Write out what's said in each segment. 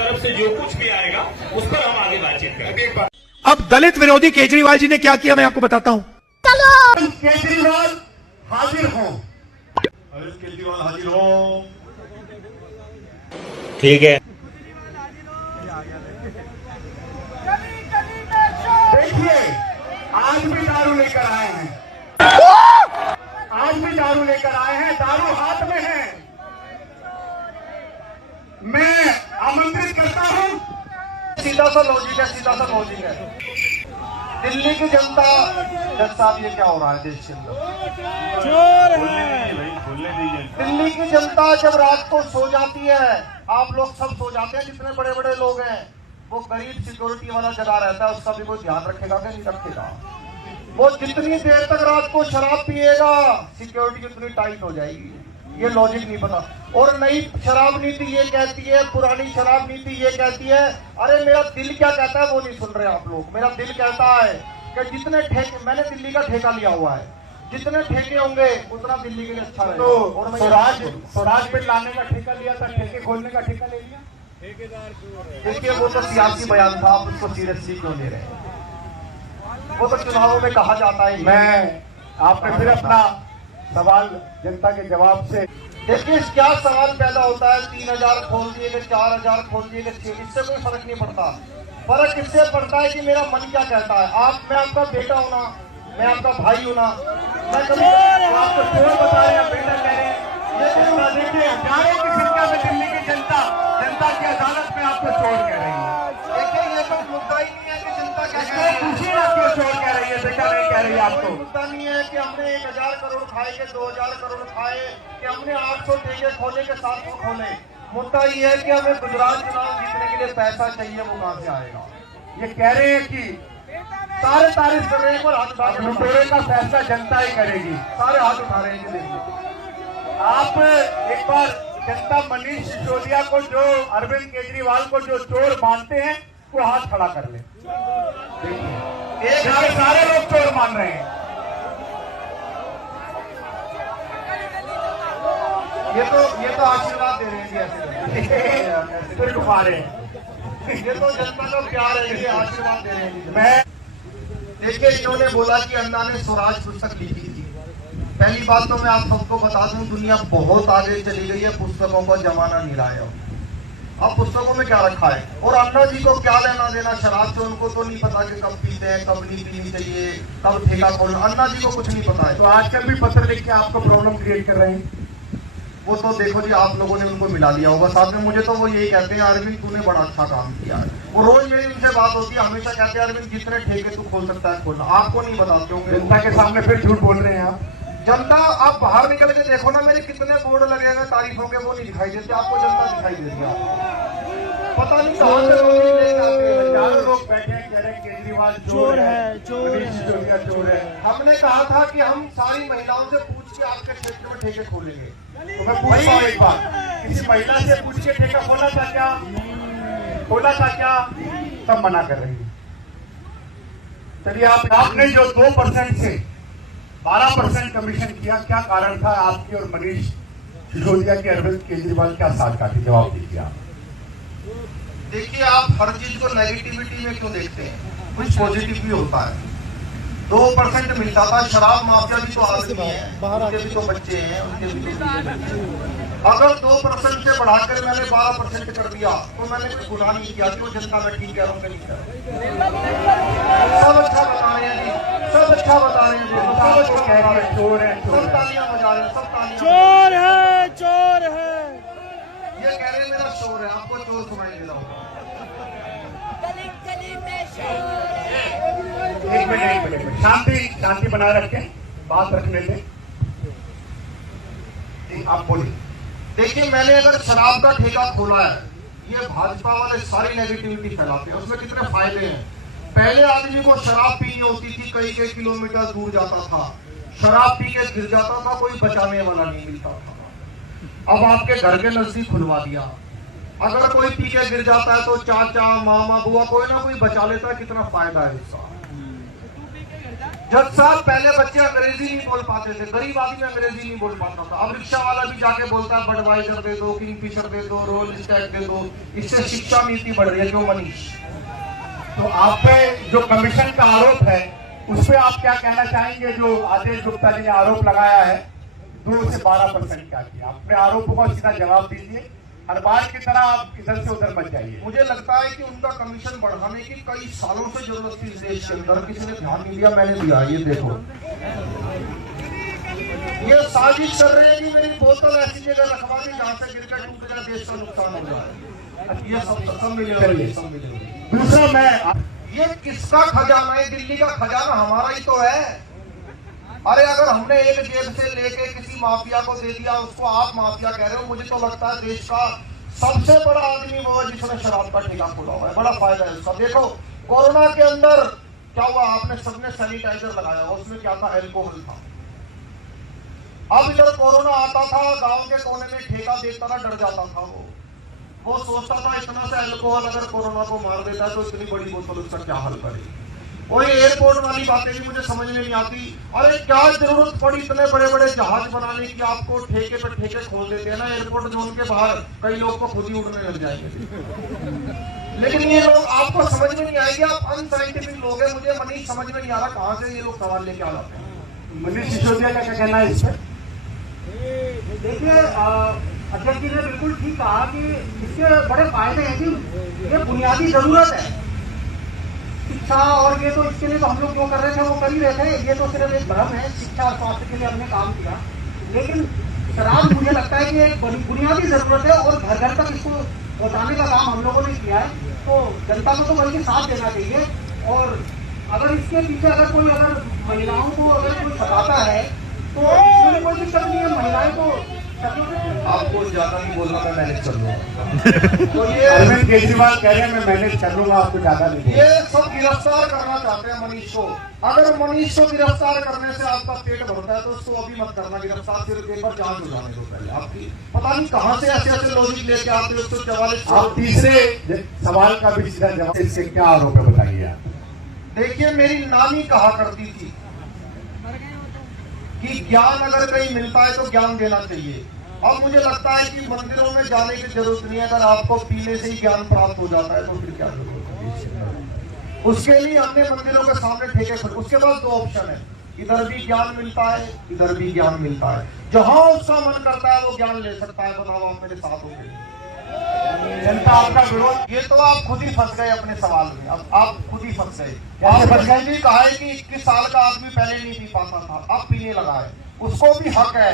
तरफ से जो कुछ भी आएगा उस पर हम आगे बातचीत करेंगे। अब दलित विरोधी केजरीवाल जी ने क्या किया मैं आपको बताता हूं। केजरीवाल हाजिर हो, अरविंद केजरीवाल हाजिर हो। ठीक है। देखिए आज भी दारू लेकर आए हैं, आज भी दारू लेकर आए हैं, दारू हाथ में है। मैं आमंत्रित करता हूं, सीधा सा लॉजिक है, सीधा सा लॉजिक है। दिल्ली की जनता, जज साहब ये क्या हो रहा है देश के अंदर? दिल्ली की जनता जब रात को सो जाती है, आप लोग सब सो जाते हैं, जितने बड़े बड़े लोग हैं, वो गरीब सिक्योरिटी वाला जगह रहता है, उसका भी कोई ध्यान रखेगा कि नहीं रखेगा? वो जितनी देर तक रात को शराब पिएगा, सिक्योरिटी उतनी टाइट हो जाएगी। ये लॉजिक नहीं पता। और नई शराब नीति ये कहती है, पुरानी शराब नीति ये कहती है, अरे मेरा दिल क्या कहता है वो नहीं सुन रहे आप लोग। मेरा दिल कहता है कि जितने ठेके, मैंने दिल्ली का ठेका लिया हुआ है, जितने ठेके होंगे उतना दिल्ली के लिए अच्छा रहेगा। तो और स्वराज बिल लाने का ठेका लिया था, ठेके खोलने का ठेका ले लिया। देखिए वो तो सियासी बयान था, आप उसको सीरियसली क्यों ले रहे हैं? वो तो चुनावों में कहा जाता है। मैं आपने फिर अपना सवाल जनता के जवाब से, देखिए क्या सवाल पैदा होता है, 3000 खोल दिए गए, 4000 खोल दिए गए, इससे कोई फर्क नहीं पड़ता। फर्क इससे पड़ता है कि मेरा मन क्या कहता है। मैं आपका बेटा हूं ना, मैं आपका भाई हूं ना, मैं कभी आपको चोर बता रहे हैं, बेटा कह रहे हैं। ये जनता देखिए, हजारों की संख्या में दिल्ली की जनता की अदालत में आपको चोर कह रही है। देखिए ये तो मुद्दा ही नहीं है कि जनता क्या कह रही है, पूछिए आपको चोर कह रही है, बेटा नहीं कह रही है आपको। मुद्दा नहीं है कि हमने 1000 करोड़ खाए के 2000 करोड़ खाए, कि हमने 800 ठेके खोले के 700 खोले। मुद्दा ये है कि हमें गुजरात चुनाव जीतने के लिए पैसा चाहिए, वो कहां से आएगा? ये कह रहे हैं कि सारे तारीफ कर रहे हैं, पर हाथ उठा के लुटेरे का फैसला जनता ही करेगी। सारे हाथ उठा रहे हैं। देखिए आप एक बार जनता मनीष सिसोदिया को, जो अरविंद केजरीवाल को जो चोर मानते हैं, वो हाथ खड़ा कर ले। देखिए एक हाथ सारे लोग चोर मान रहे हैं। ये तो आशीर्वाद दे रहे हैं जी, ऐसे फिर डुबा रहे हैं। ये तो जनता का प्यार है, ये आशीर्वाद दे रहे हैं जी। मैं देखिए इन्होंने बोला कि अन्ना ने स्वराज पुस्तक लिखी थी। पहली बात तो मैं आप सबको बता दूं, दुनिया बहुत आगे चली गई है, पुस्तकों का जमाना नहीं रहा है। अब पुस्तकों में क्या रखा है, और अन्ना जी को क्या लेना देना शराब से? उनको तो नहीं पता कि कब पीते हैं, कब नहीं पीनी चाहिए, कब ठेका खोलना, अन्ना जी को कुछ नहीं पता है। तो आजकल भी पत्र लिख के आपको प्रॉब्लम क्रिएट कर रहे हैं। वो तो देखो जी, आप लोगों ने उनको मिला लिया होगा साथ में। मुझे तो वो यही कहते हैं, अरविंद तूने बड़ा अच्छा काम किया है। वो रोज मेरी उनसे बात होती है, हमेशा कहते हैं अरविंद जितने ठेके तू खोल सकता है खोलना। आपको नहीं बताते होंगे, जनता के सामने फिर झूठ बोल रहे हैं आप। जनता, आप बाहर निकल के देखो ना, मेरे कितने बोर्ड लगे हुए तारीफों के, वो नहीं दिखाई देते आपको, जनता दिखाई दे रही है। पता नहीं कहां से लोग लेके आते हैं। हजारों लोग बैठे हैं, कह रहे हैं केजरीवाल चोर है, मनीष सिसोदिया चोर है। हमने कहा था कि हम सारी महिलाओं से पूछ के आपके क्षेत्र में ठेके खोलेंगे। तो मैं पूछता हूँ एक बार, किसी महिला से पूछ के ठेका खोला था क्या? खोला था क्या? सब मना कर रही है। चलिए आपने जो 2% से 12% कमीशन किया, क्या कारण था आपकी और मनीष सिसोदिया के अरविंद केजरीवाल क्या साथ काटी? जवाब दीजिए आप। देखिए आप हर चीज को नेगेटिविटी में क्यों देखते हैं? कुछ पॉजिटिव भी होता है। 2% मिलता था। शराब माफिया भी तो आदमी है, उनके भी तो बच्चे हैं, उनके भी तो बच्चे हैं। अगर 2% से बढ़ाकर मैंने 12% कर दिया तो मैंने कोई गुनाह नहीं किया कि वो जनता में ठीक कह रहा हूँ, नहीं कह रहा। सब अच्छा बता रहे हैं जी, सब अच्छा बता रहे हैं जी, सब अच्छा कह रहे हैं। चोर है, सब तालियां बजा रहे हैं, सब तालियां। चोर है, चोर है। ये कह रहे हैं मेरा शोर है, आपको चोर सुनाई दे रहा होगा। एक मिनट शांति बनाए रखें, बात रखने दें। आप बोलिए। देखिए मैंने अगर शराब का ठेका खोला है, ये भाजपा वाले सारी नेगेटिविटी फैलाते हैं। उसमें कितने फायदे हैं। पहले आदमी को शराब पीनी होती थी, कई किलोमीटर दूर जाता था, शराब पी के गिर जाता था, कोई बचाने वाला नहीं मिलता था। अब आपके घर के नजदीक खुलवा दिया। अगर कोई पी के गिर जाता है तो चाचा, मामा, बुआ, कोई ना कोई बचा लेता है। कितना फायदा है इसका। जज साहब पहले बच्चे अंग्रेजी नहीं बोल पाते थे, गरीब आदमी अंग्रेजी नहीं बोल पाता था। अब रिक्शा वाला भी जाके बोलता है बडवाइजर दे दो, किंगफिशर दे दो, रोल स्टैक दे दो। इससे शिक्षा नीति बढ़ रही है। क्यों मनीष? तो आप पे जो कमीशन का आरोप है उस पे आप क्या कहना चाहेंगे? जो आदेश गुप्ता जी ने आरोप लगाया है 2 से 12% क्या किया, अपने आरोपों का सीधा जवाब दीजिए। हर बार की तरह आप इधर से उधर मत जाइए। मुझे लगता है कि उनका कमीशन बढ़ाने की कई सालों से जरूरत थी इस देश के अंदर, किसी ने ध्यान नहीं दिया। मैंने दिया। ये देखो, ये साजिश कर रहे हैं कि मेरी बोतल ऐसी जगह रखवा दी जहां से गिरकर टूट जाए, देश का नुकसान हो जाए। ये सब मिले। दूसरा, मैं ये किसका खजाना है? दिल्ली का खजाना हमारा ही तो है। अरे अगर हमने एक जेब से लेके किसी माफिया को दे दिया, उसको आप माफिया कह रहे हो। मुझे तो लगता है देश का सबसे बड़ा आदमी वो है जिसने शराब का ठेका खोला हुआ है। बड़ा फायदा है उसका। देखो कोरोना के अंदर क्या हुआ, आपने सबने सैनिटाइजर लगाया, उसमें क्या था? एल्कोहल था। अब जब कोरोना आता था, गांव के कोने में ठेका देखता था, डर जाता था। वो सोचता था इतना सा अल्कोहल अगर कोरोना को मार देता है तो इतनी बड़ी बोतल उसका क्या हल करे। और ये एयरपोर्ट वाली बातें भी मुझे समझ में नहीं आती। अरे क्या जरूरत पड़ी इतने बड़े बड़े जहाज बनाने की? आपको ठेके पे ठेके खोल देते हैं ना एयरपोर्ट जोन के बाहर, कई लोग को खुद ही उड़ने लग जाएंगे। लेकिन ये लोग आपको समझ में नहीं आएंगे। आप अनसाइंटिफिक लोग हैं। मुझे मनीष समझ में नहीं आ रहा कहां से ये लोग सवाल लेके आ जाते हैं। मनीष सिसोदिया का क्या कहना है इस पर? देखिए, अध्यक्ष जी ने बिल्कुल ठीक कहा कि इसके बड़े फायदे हैं कि ये बुनियादी जरूरत है शिक्षा, और ये तो इसके लिए तो हम लोग जो कर रहे थे वो कर ही रहे थे। ये तो सिर्फ एक भ्रम है। शिक्षा और स्वास्थ्य के लिए हमने काम किया, लेकिन शराब मुझे लगता है कि एक बुनियादी जरूरत है और घर घर तक इसको पहुंचाने का काम हम लोगों ने किया है। तो जनता को तो बल्कि साथ देना चाहिए। और अगर इसके पीछे अगर महिलाओं को अगर कोई सताता है तो इसमें कोई दिक्कत नहीं है। महिलाएं को आपको ज्यादा नहीं बोलना, मैं मैनेज कर लूंगा। तो ये अरविंद केजरीवाल कह रहे हैं मैं मैनेज कर लूंगा, आपको ज्यादा नहीं। ये सब गिरफ्तार करना चाहते हैं मनीष को। अगर मनीष को गिरफ्तार करने से आपका पेट भरता है तो उसको अभी मत करना गिरफ्तार, फिर एक बार जांच हो जाने दो पहले। आपकी पता नहीं कहां से ऐसे ऐसे लॉजिक लेके आते हो। 144 आप तीसरे सवाल का भी सीधा जवाब, इससे क्या आरोप है बताइए आप। देखिए, मेरी नानी कहा करती थी कि ज्ञान अगर कहीं मिलता है तो ज्ञान देना चाहिए। अब मुझे लगता है कि मंदिरों में जाने की जरूरत नहीं है। अगर आपको पीने से ही ज्ञान प्राप्त हो जाता है तो फिर क्या जरूरत है? उसके लिए हमने मंदिरों के सामने ठेके खोले। उसके बाद 2 ऑप्शन है, इधर भी ज्ञान मिलता है, इधर भी ज्ञान मिलता है। जहां उसका मन करता है वो ज्ञान ले सकता है। बताओ आप मेरे साथ होंगे? जनता आपका विरोध, ये तो आप खुद ही फंस गए अपने सवाल में। अब आप खुद ही फंस गए। आपने जी कहा है कि 21 साल का आदमी पहले नहीं पी पाता था, अब पीने लगा है। उसको भी हक है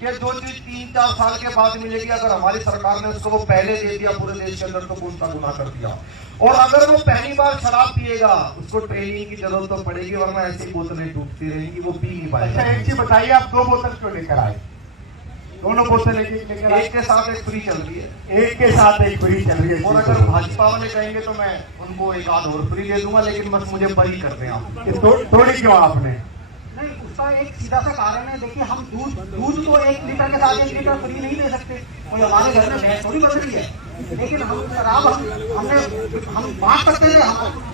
कि जो चीज 3-4 साल के बाद मिलेगी, अगर हमारी सरकार ने उसको वो पहले दे दिया पूरे देश के अंदर तो कौन सा गुनाह कर दिया। और अगर वो पहली बार शराब पिएगा उसको ट्रेनिंग की जरूरत तो पड़ेगी, वरना ऐसी बोतलें टूटती रहेंगी, वो पी नहीं पाएगा। अच्छा एक चीज बताइए, आप 2 बोतल क्यों लेकर आए? दोनों बोतल लेकर आए? एक के साथ एक फ्री चल रही है। एक के साथ एक फ्री चल रही है। और अगर भाजपा वाले कहेंगे तो मैं उनको एक आध और फ्री दे दूंगा, लेकिन बस मुझे बरी कर दें आप। थोड़ी क्यों आपने? नहीं, उसका एक सीधा सा कारण है। देखिए, हम दूध को 1 लीटर के साथ 1 लीटर फ्री नहीं दे सकते। कोई हमारे घर में भैंस थोड़ी बन रही है। लेकिन हम शराब हम बांट सकते हैं।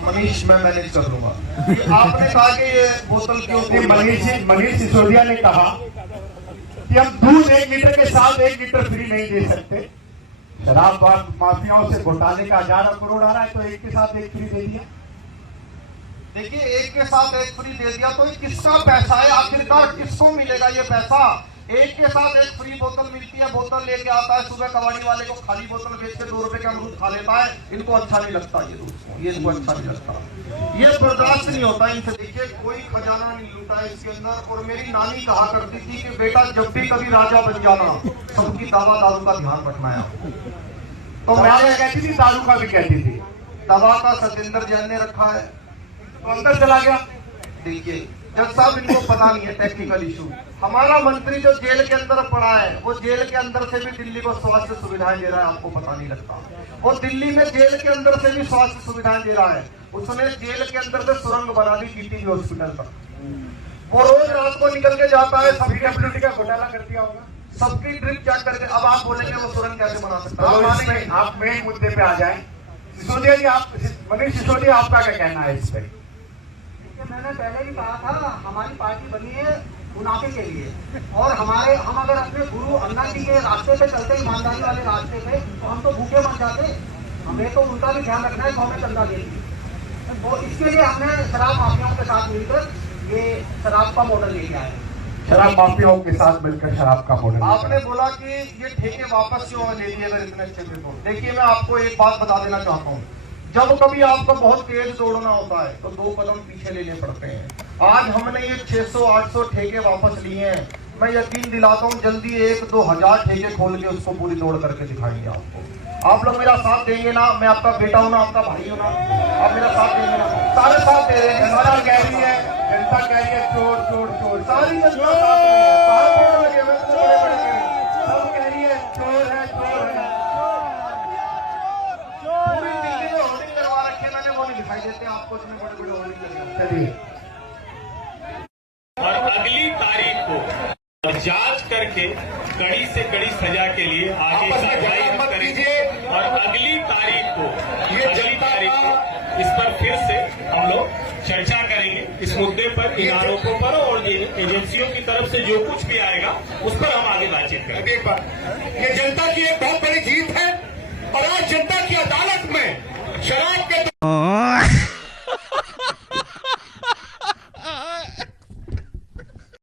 मनीष, मैं मैनेज कर लूंगा। आपने कहा कि ये बोतल क्यों? मनीष सिसोदिया ने कहा कि हम दूध 1 लीटर के साथ 1 लीटर फ्री नहीं दे सकते। शराब माफियाओं से घोटाले का 1000 करोड़ आ रहा है तो एक के साथ एक फ्री दे दिया। देखिए, एक के साथ एक फ्री दे दिया तो किसका पैसा है? आखिरकार किसको मिलेगा ये पैसा? एक के साथ एक फ्री बोतल मिलती है, बोतल लेके आता है सुबह, कबाड़ी वाले को खाली बोतल बेच के 2 रुपए का अमरूद खा लेता है। इनको अच्छा नहीं लगता ये इनको अच्छा नहीं लगता, ये बर्दाश्त नहीं होता इनसे। देखिए, कोई खजाना नहीं लूटा है इसके अंदर। और मेरी नानी कहा करती थी कि बेटा जब भी कभी राजा बन जाना, सबकी दवा दारू का ध्यान रखना है। तो मैं कहती थी, दारू का भी कहती थी। दवा का सतेंद्र जैन ने रखा है तो अंदर चला गया। देखिए जज साहब, इनको पता नहीं है टेक्निकल इशू। हमारा मंत्री जो जेल के अंदर पड़ा है, वो जेल के अंदर से भी दिल्ली को स्वास्थ्य सुविधाएं दे रहा है, आपको पता नहीं लगता। वो दिल्ली में जेल के अंदर से भी स्वास्थ्य सुविधाएं दे रहा है। उसने जेल के अंदर से सुरंग बना दी जीटीबी हॉस्पिटल तक। वो रोज रात को निकल के जाता है, सभी डब्ल्यूटी का घोटाला कर दिया होगा, सबकी ड्रिप चेक करके। अब आप बोलेंगे वो सुरंग कैसे बना सकता है? आप मेन मुद्दे पे आ जाए। सिसोदिया जी, आप मनीष सिसोदिया, आपका क्या कहना है इस पे? मैंने पहले भी कहा था, हमारी पार्टी बनी है मुनाफे के लिए, और हम अगर अपने गुरु अन्ना जी के रास्ते पे चलते, ईमानदारी वाले रास्ते पे, तो हम तो भूखे मर जाते। हमें तो उनका भी ध्यान रखना है कि हमें चंदा देंगे, तो इसके लिए हमने शराब माफियाओं के साथ मिलकर ये शराब का मॉडल लेके आए। शराब माफियाओं के साथ मिलकर शराब का मॉडल। आपने बोला कि ये ठेके वापस क्यों ले लिए अगर इतने अच्छे रिपोर्ट। देखिए, मैं आपको एक बात बता देना चाहता हूँ, जब कभी आपको बहुत तेज दौड़ना होता है तो 2 कदम पीछे लेने पड़ते हैं। आज हमने ये 600-800 ठेके वापस लिए हैं। मैं यकीन दिलाता हूँ जल्दी 1-2 हजार ठेके खोल के उसको पूरी दौड़ करके दिखाएंगे आपको। आप लोग मेरा साथ देंगे ना? मैं आपका बेटा हूँ ना, आपका भाई हूँ ना, आप मेरा साथ देंगे ना? सारे साथ दे रहे हैं। जनता कह रही है, जनता कह रही है चोर चोर चोर, सारी जनता साथ में है। सारे पेड़ लगे हुए हैं, बड़े-बड़े पेड़। सब कह रही है चोर है चोर है। पूरी दिल्ली में होर्डिंग करवा रखे मैंने, वो नहीं दिखाई देते आपको, इतने बड़े-बड़े होर्डिंग लगे। चलिए, और अगली तारीख को जांच करके कड़ी से कड़ी सजा के लिए आगे कार्रवाई हम करेंगे। और अगली तारीख को इस पर फिर से हम लोग चर्चा करेंगे, इस मुद्दे पर, इन आरोपों पर, और ये एजेंसियों की तरफ से जो कुछ भी आएगा उस पर हम आगे बातचीत करेंगे। एक बार, ये जनता की एक बहुत बड़ी जीत है, और आज जनता की अदालत में शराब के